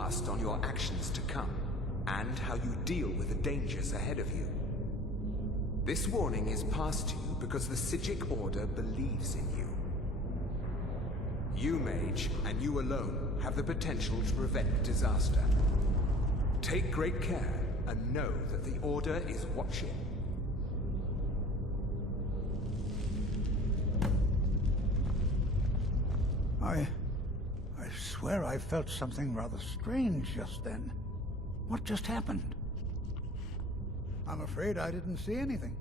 past on your actions to come, and how you deal with the dangers ahead of you. This warning is passed to you because the Psijic Order believes in you. You, Mage, and you alone, have the potential to prevent disaster. Take great care, and know that the Order is watching. I swear I felt something rather strange just then. What just happened? I'm afraid I didn't see anything.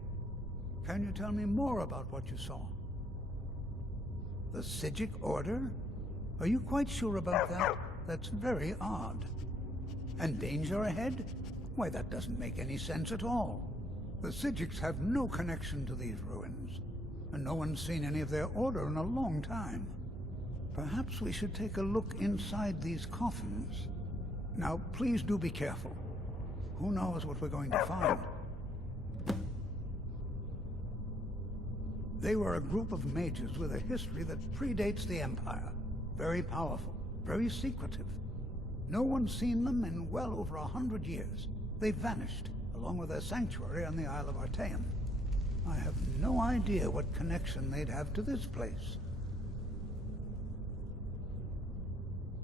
Can you tell me more about what you saw? The Psijic Order? Are you quite sure about that? That's very odd. And danger ahead? Why, that doesn't make any sense at all. The Psijics have no connection to these ruins, and no one's seen any of their order in a long time. Perhaps we should take a look inside these coffins. Now, please do be careful. Who knows what we're going to find? They were a group of mages with a history that predates the Empire. Very powerful, very secretive. No one's seen them in well over 100 years. They vanished, along with their sanctuary on the Isle of Artaeum. I have no idea what connection they'd have to this place.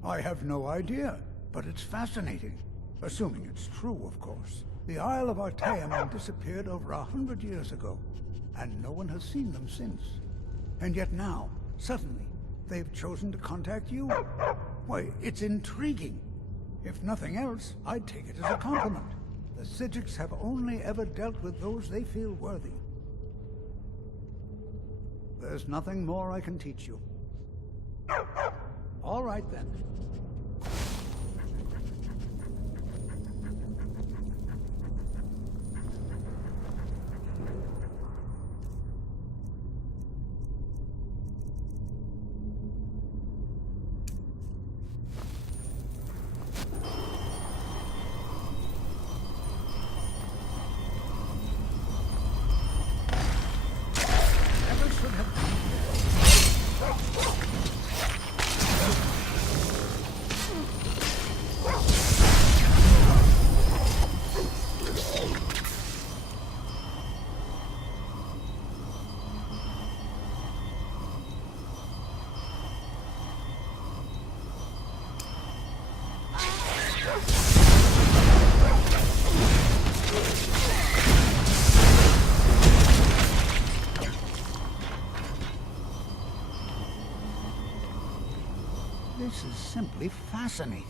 I have no idea, but it's fascinating. Assuming it's true, of course. The Isle of Artaeum disappeared over 100 years ago, and no one has seen them since. And yet now, suddenly, they've chosen to contact you. Why, it's intriguing. If nothing else, I'd take it as a compliment. The Psijics have only ever dealt with those they feel worthy. There's nothing more I can teach you. All right, then. This is simply fascinating.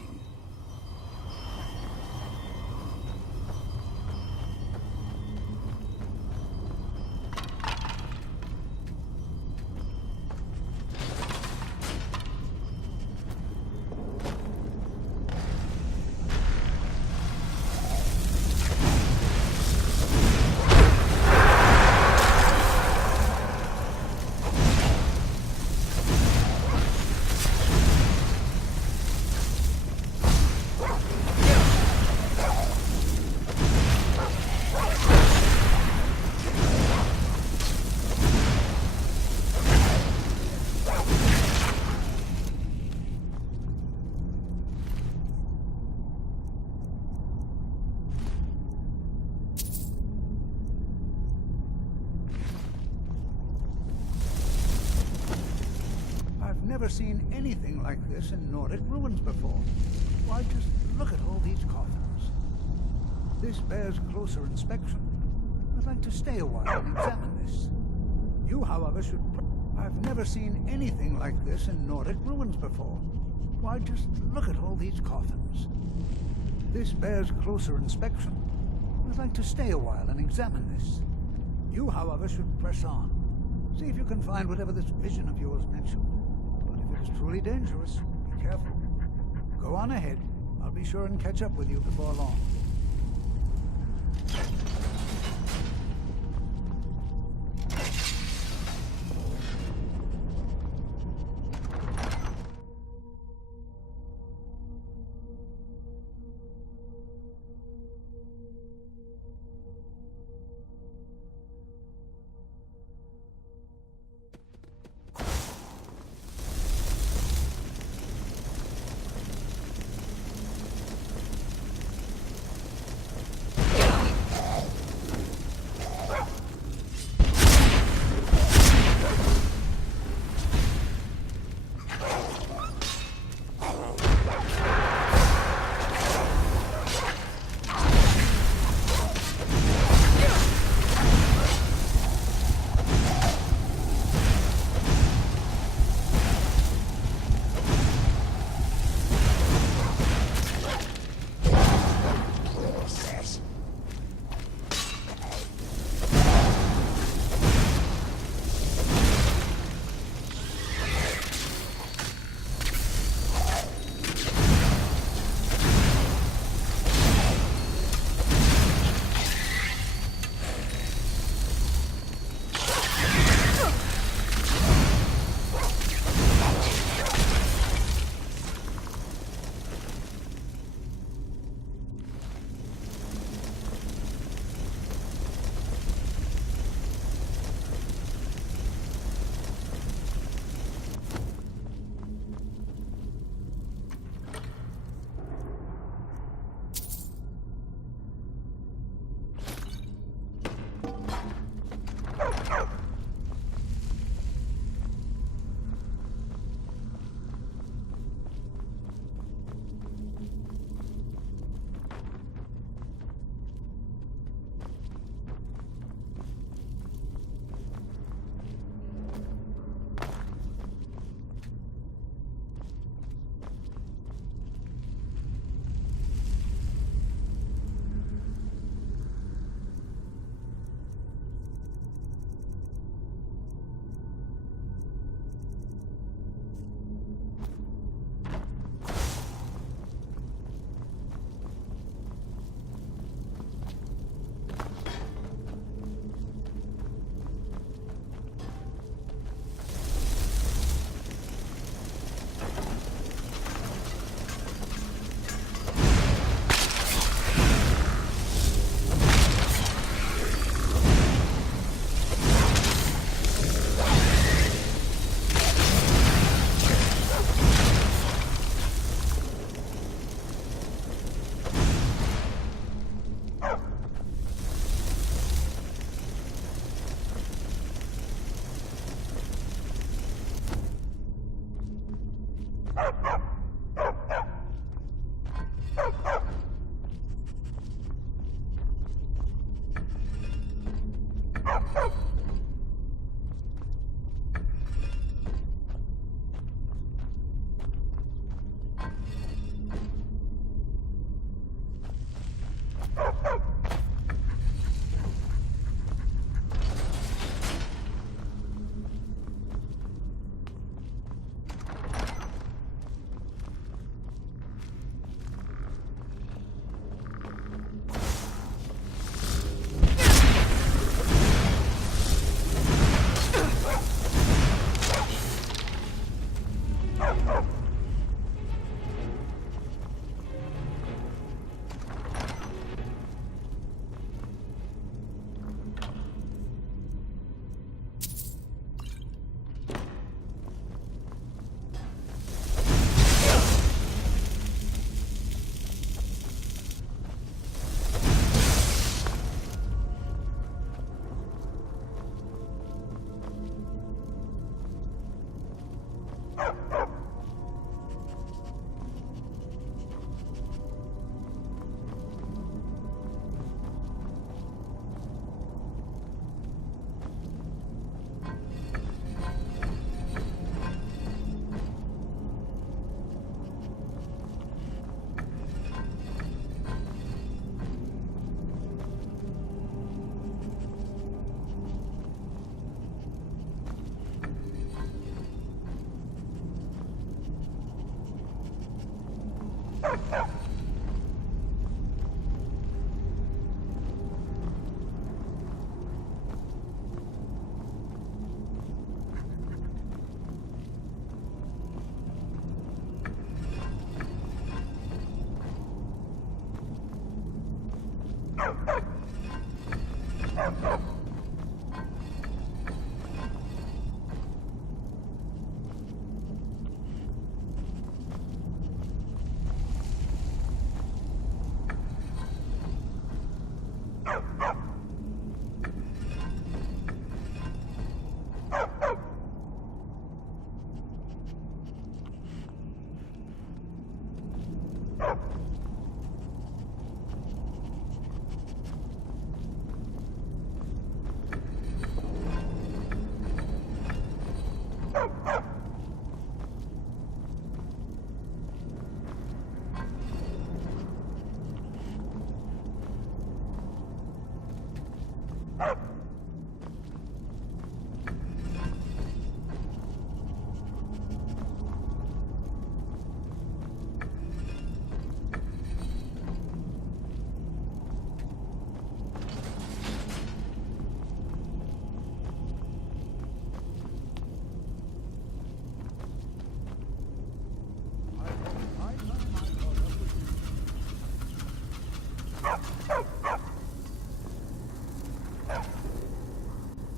Never seen anything like this in Nordic ruins before. Why, just look at all these coffins. This bears closer inspection. I'd like to stay a while and examine this. You, however, should... I've never seen anything like this in Nordic ruins before. Why, just look at all these coffins. This bears closer inspection. I'd like to stay a while and examine this. You, however, should press on. See if you can find whatever this vision of yours mentioned. If it is truly dangerous, be careful. Go on ahead. I'll be sure and catch up with you before long.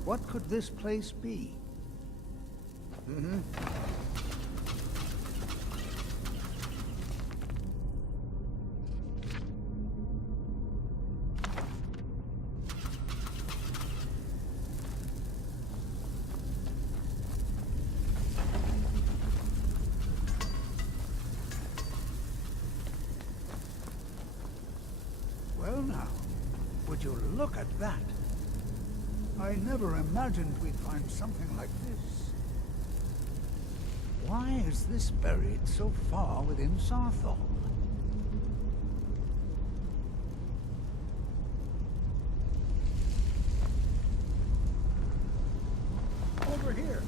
What could this place be? Well now, would you look at that? I never imagined we'd find something like this. Why is this buried so far within Sarthal? Over here.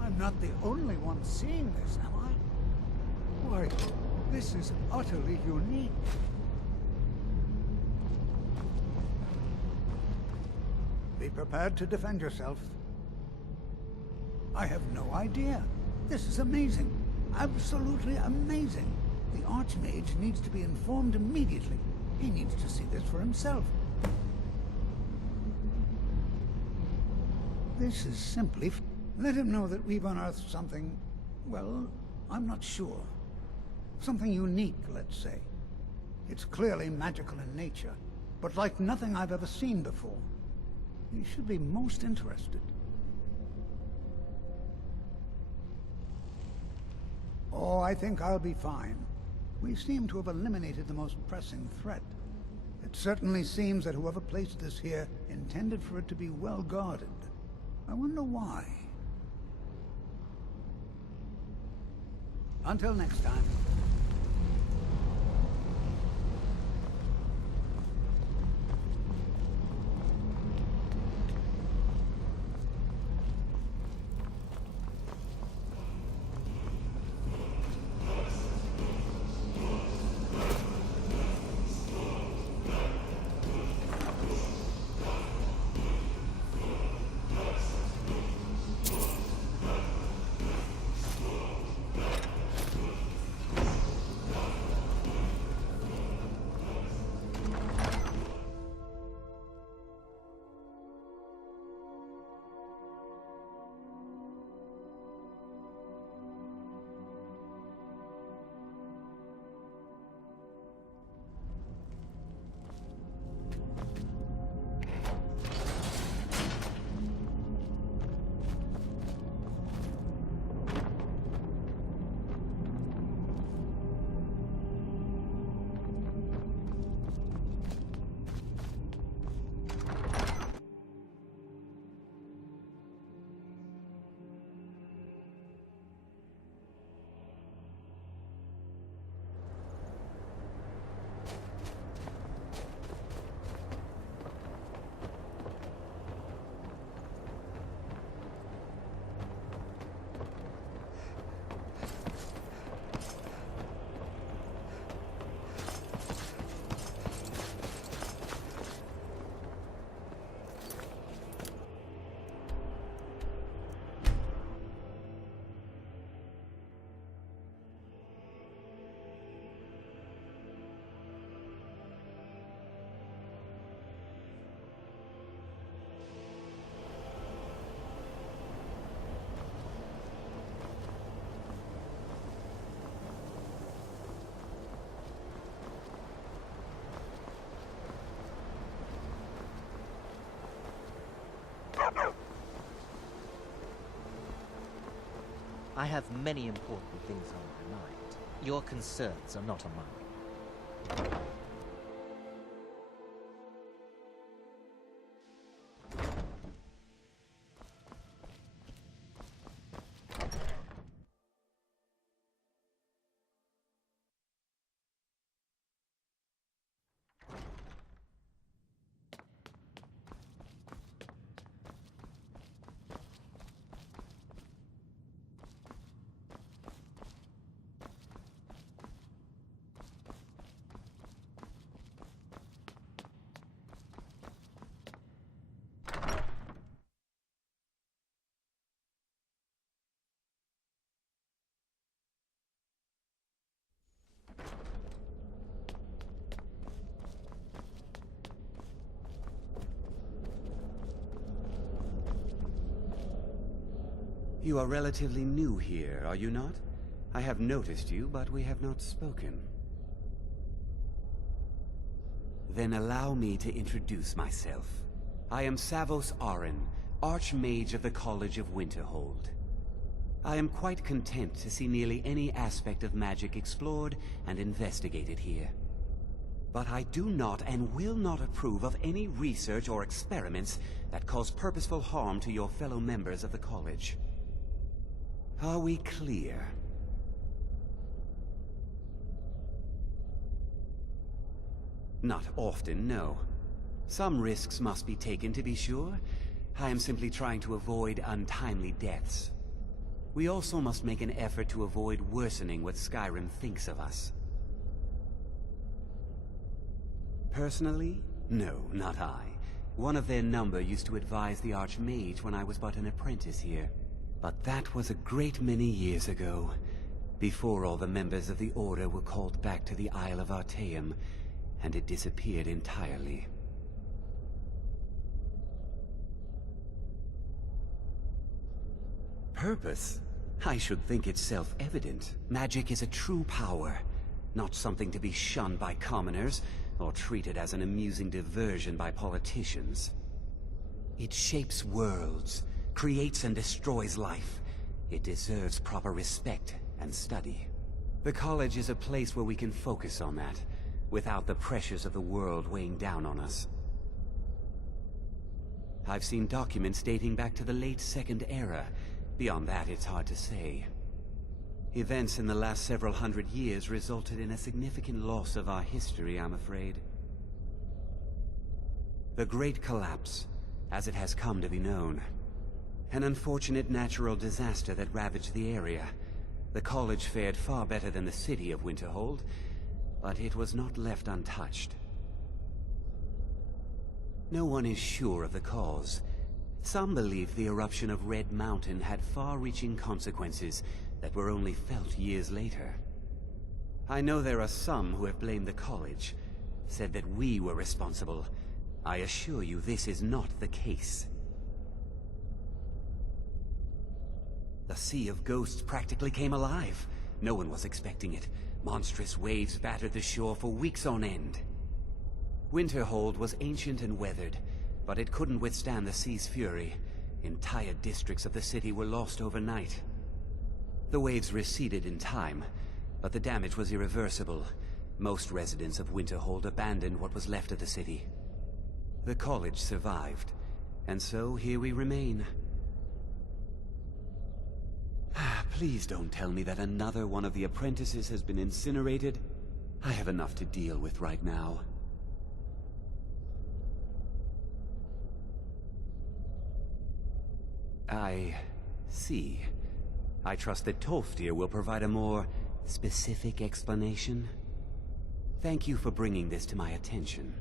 I'm not the only one seeing this, am I? Why, this is utterly unique. Be prepared to defend yourself. I have no idea. This is amazing. Absolutely amazing. The Archmage needs to be informed immediately. He needs to see this for himself. This is simply... Let him know that we've unearthed something... well, I'm not sure. Something unique, let's say. It's clearly magical in nature, but like nothing I've ever seen before. He should be most interested. Oh, I think I'll be fine. We seem to have eliminated the most pressing threat. It certainly seems that whoever placed this here intended for it to be well guarded. I wonder why. Until next time. I have many important things on my mind. Your concerns are not among them. You are relatively new here, are you not? I have noticed you, but we have not spoken. Then allow me to introduce myself. I am Savos Arin, Archmage of the College of Winterhold. I am quite content to see nearly any aspect of magic explored and investigated here. But I do not and will not approve of any research or experiments that cause purposeful harm to your fellow members of the College. Are we clear? Not often, no. Some risks must be taken, to be sure. I am simply trying to avoid untimely deaths. We also must make an effort to avoid worsening what Skyrim thinks of us. Personally? No, not I. One of their number used to advise the Archmage when I was but an apprentice here. But that was a great many years ago, before all the members of the Order were called back to the Isle of Artaeum, and it disappeared entirely. Purpose? I should think it's self-evident. Magic is a true power, not something to be shunned by commoners, or treated as an amusing diversion by politicians. It shapes worlds, creates and destroys life. It deserves proper respect and study. The College is a place where we can focus on that, without the pressures of the world weighing down on us. I've seen documents dating back to the late Second Era. Beyond that, it's hard to say. Events in the last several hundred years resulted in a significant loss of our history, I'm afraid. The Great Collapse, as it has come to be known. An unfortunate natural disaster that ravaged the area. The College fared far better than the city of Winterhold, but it was not left untouched. No one is sure of the cause. Some believe the eruption of Red Mountain had far-reaching consequences that were only felt years later. I know there are some who have blamed the College, said that we were responsible. I assure you this is not the case. The Sea of Ghosts practically came alive. No one was expecting it. Monstrous waves battered the shore for weeks on end. Winterhold was ancient and weathered, but it couldn't withstand the sea's fury. Entire districts of the city were lost overnight. The waves receded in time, but the damage was irreversible. Most residents of Winterhold abandoned what was left of the city. The College survived, and so here we remain. Please don't tell me that another one of the apprentices has been incinerated. I have enough to deal with right now. I see. I trust that Tolfdir will provide a more specific explanation. Thank you for bringing this to my attention.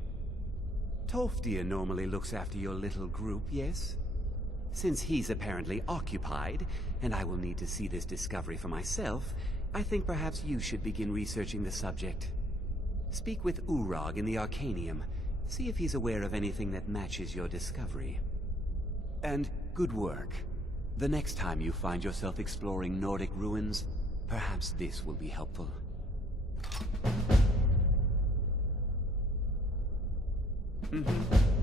Tolfdir normally looks after your little group, yes? Since he's apparently occupied, and I will need to see this discovery for myself, I think perhaps you should begin researching the subject. Speak with Urag in the Arcanium. See if he's aware of anything that matches your discovery. And good work. The next time you find yourself exploring Nordic ruins, perhaps this will be helpful. Mm-hmm.